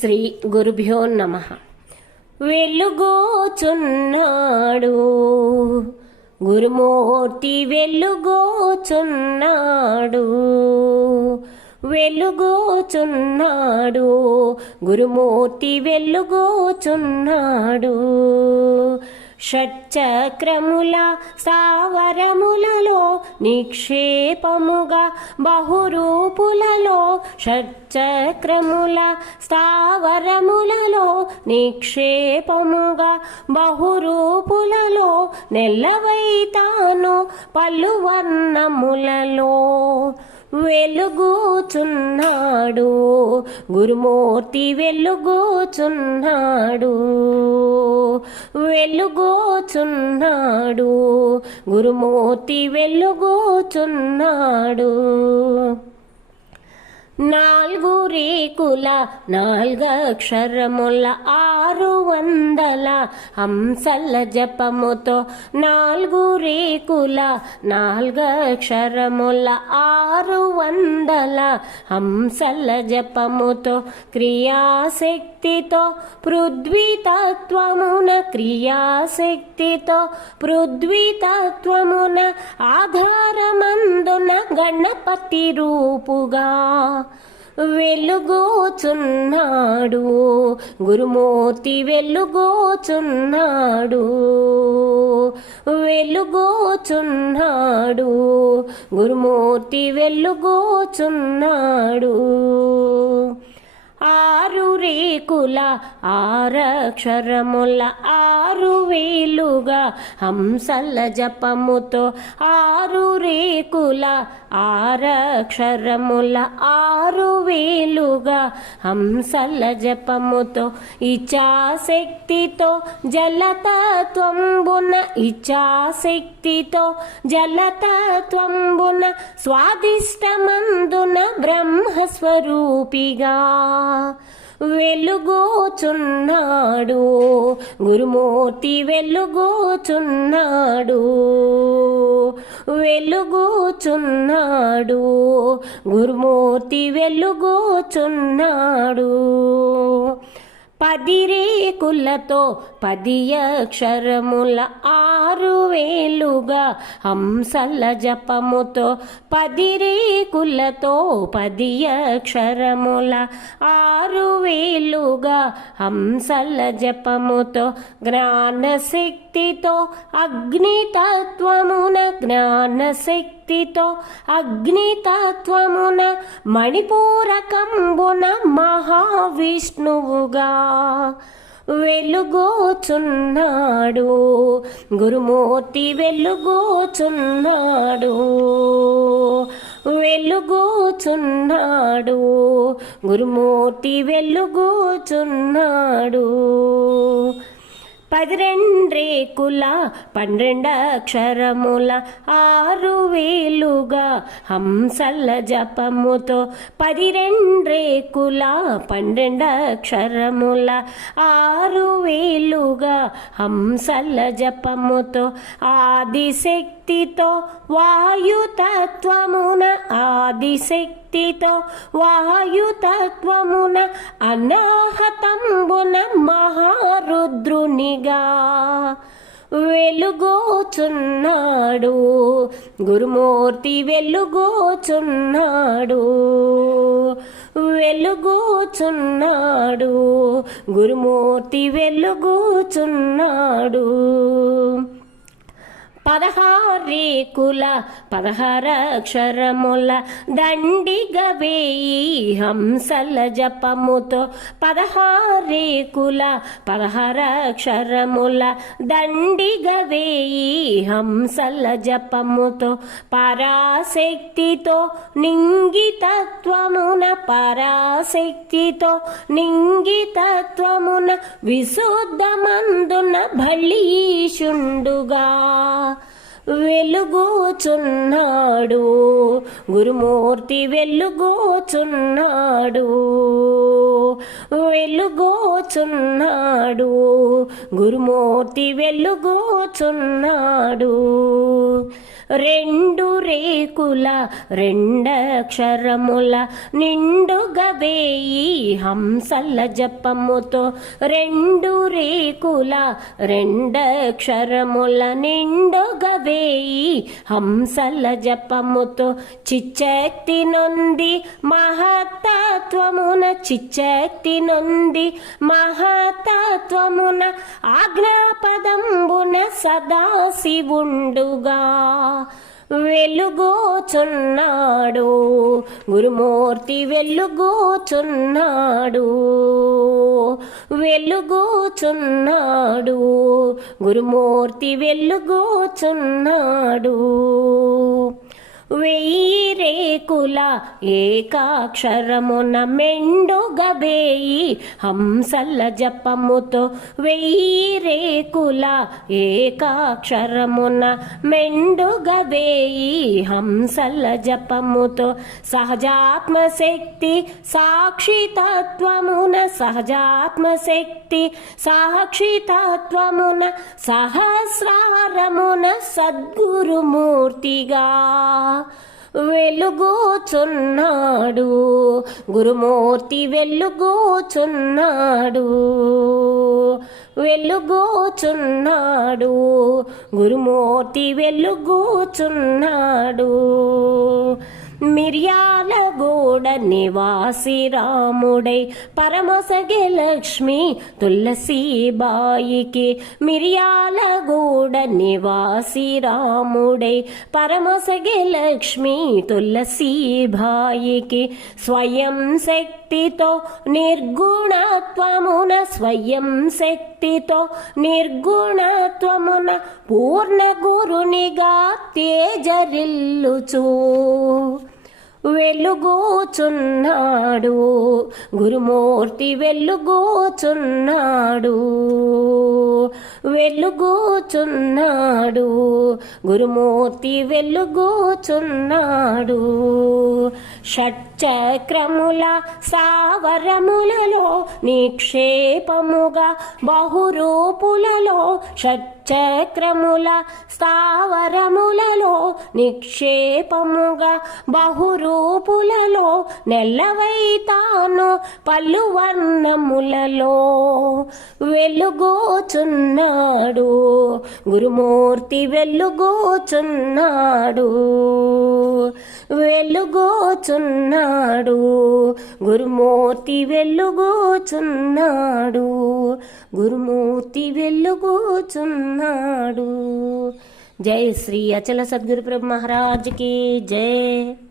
శ్రీ గురుభ్యో నమః. వెలుగోచున్నాడు గురుమూర్తి, వెలుగోచున్నాడు, వెలుగోచున్నాడు గురుమూర్తి, వెలుగోచున్నాడు. షట్చక్రముల స్థావరములలో నిక్షేపముగా బహురూపులలో, షట్చక్రముల స్థావరములలో నిక్షేపముగా బహురూపులలో, నెల్లవైతాను పలువర్ణములలో వెలుగుచున్నాడు గురుమూర్తి, వెలుగుచున్నాడు, వెలుగుచున్నాడు గురుమూర్తి, వెలుగుచున్నాడు. నాలుగు రేకుల నాలుగక్షరముల 600 హంసల జపముతో, నాలుగు రేకుల నాలుగక్షరముల 600 హంసల జపముతో, క్రియాశక్తితో పృథ్వీతత్వమున, క్రియాశక్తితో పృథ్వీతత్వమున ఆధారమందున గణపతి రూపుగా వెలుగోచున్నాడు గురుమూర్తి, వెలుగోచున్నాడు, వెలుగోచున్నాడు గురుమూర్తి, వెలుగోచున్నాడు. 6 రేకుల 6 అక్షరముల 6 వేలుగా హంసల జపముతో, 6 రేకుల 6 అక్షరముల 6 వేలుగా హంసల జపముతో, ఇచ్ఛాశక్తితో జలతత్వంబున, ఇచ్ఛాశక్తితో జలతత్వంబున స్వాదిష్టమందున బ్రహ్మస్వరూపిగా వెలుగోచున్నాడు గురుమూర్తి, వెలుగోచున్నాడు, వెలుగోచున్నాడు గురుమూర్తి, వెలుగోచున్నాడు. 10 రేకులతో 10 అక్షరముల 6 వేలుగా హంసల జపముతో, 10 రేకులతో 10 అక్షరముల 6 వేలుగా హంసల జపముతో, జ్ఞానశక్తితో అగ్నితత్వమున, జ్ఞానశక్తితో అగ్నితత్వమున మణిపూరకంబున మహావిష్ణువుగా వెలుగోచున్నాడు గురుమూర్తి, వెలుగోచున్నాడు, వెలుగోచున్నాడు గురుమూర్తి, వెలుగోచున్నాడు. 12 రేకుల 12 అక్షరముల 6 వేలుగా హంసల జపముతో, 12 రేకుల 12 అక్షరముల 6 వేలుగా హంసల జపముతో, ఆదిశక్తితో వాయుతత్వమున, ఆదిశక్తితో వాయుతత్వమున అనాహతంబున మహారుద్రునిగా వెలుగోచున్నాడు గురుమూర్తి, వెలుగోచున్నాడు, వెలుగోచున్నాడు గురుమూర్తి, వెలుగోచున్నాడు. 16 రేకుల 16 అక్షరముల దండిగ వేయి హంసల జపముతో, 16 రేకుల 16 అక్షరముల దండిగ వేయి హంసల జపముతో, పరాశక్తితో నింగితత్వమున, పరాశక్తితో నింగితత్వమున విశుద్ధమందున భళీషుండుగా వెలుగోచున్నాడు గురుమూర్తి, వెలుగోచున్నాడు, వెలుగోచున్నాడు గురుమూర్తి, వెలుగోచున్నాడు. రెండు రేకుల రెండక్షరముల నిండుగా వేయి హంసల జపముతో రెండు రేకుల రెండక్షరముల నిండుగా వేయి హంసల జపముతో చిచ్చక్తి నొంది మహత్తత్వమున చిచ్చక్తి నొంది మహత్తత్వమున ఆజ్ఞాపదంబున సదాశివుండుగా వెలుగోచున్నాడు గురుమూర్తి వెలుగోచున్నాడు వెలుగోచున్నాడు గురుమూర్తి వెలుగోచున్నాడు వెయ్యి రేకుల ఏకాక్షరమున మెండుగా వేయి హంసల జపముతో వెయ్యి రేకుల ఏకాక్షరమున మెండుగా వేయి హంసల జపముతో సహజాత్మ శక్తి సాక్షితత్వమున సహజాత్మ శక్తి సాక్షితత్వమున సహస్రారమున సద్గురుమూర్తిగా వెలుగోచున్నాడు గురుమూర్తి వెలుగోచున్నాడు వెలుగోచున్నాడు గురుమూర్తి వెలుగోచున్నాడు మిర్యాలగూడ నివాసి రాముడై పరమసగే లక్ష్మి తులసీబాయికి మిర్యాలగూడ నివాసి రాముడై పరమసగే లక్ష్మి తులసీబాయికి స్వయం శక్తితో నిర్గుణత్వమున స్వయం శక్తితో నిర్గుణత్వమున పూర్ణ గురునిగా తేజరిల్లుచు వెలుగోచున్నాడు గురుమూర్తి వెలుగోచున్నాడు వెలుగోచున్నాడు గురుమూర్తి వెలుగోచున్నాడు షట్చక్రముల సావరములలో నిక్షేపముగా బహురూపులలో షట్చక్రముల స్థావరములలో నిక్షేపముగా బహురూపులలో నెల్లవైతాను పలు వర్ణములలో వెలుగోచున్నాడు గురుమూర్తి వెలుగోచున్నాడు వెలుగోచున్నాడు గురుమూర్తి వెలుగోచున్నాడు గురుమూర్తి వెలుగోచున్నాడు జై శ్రీ అచల సద్గురు ప్రభు మహారాజ్ की जय।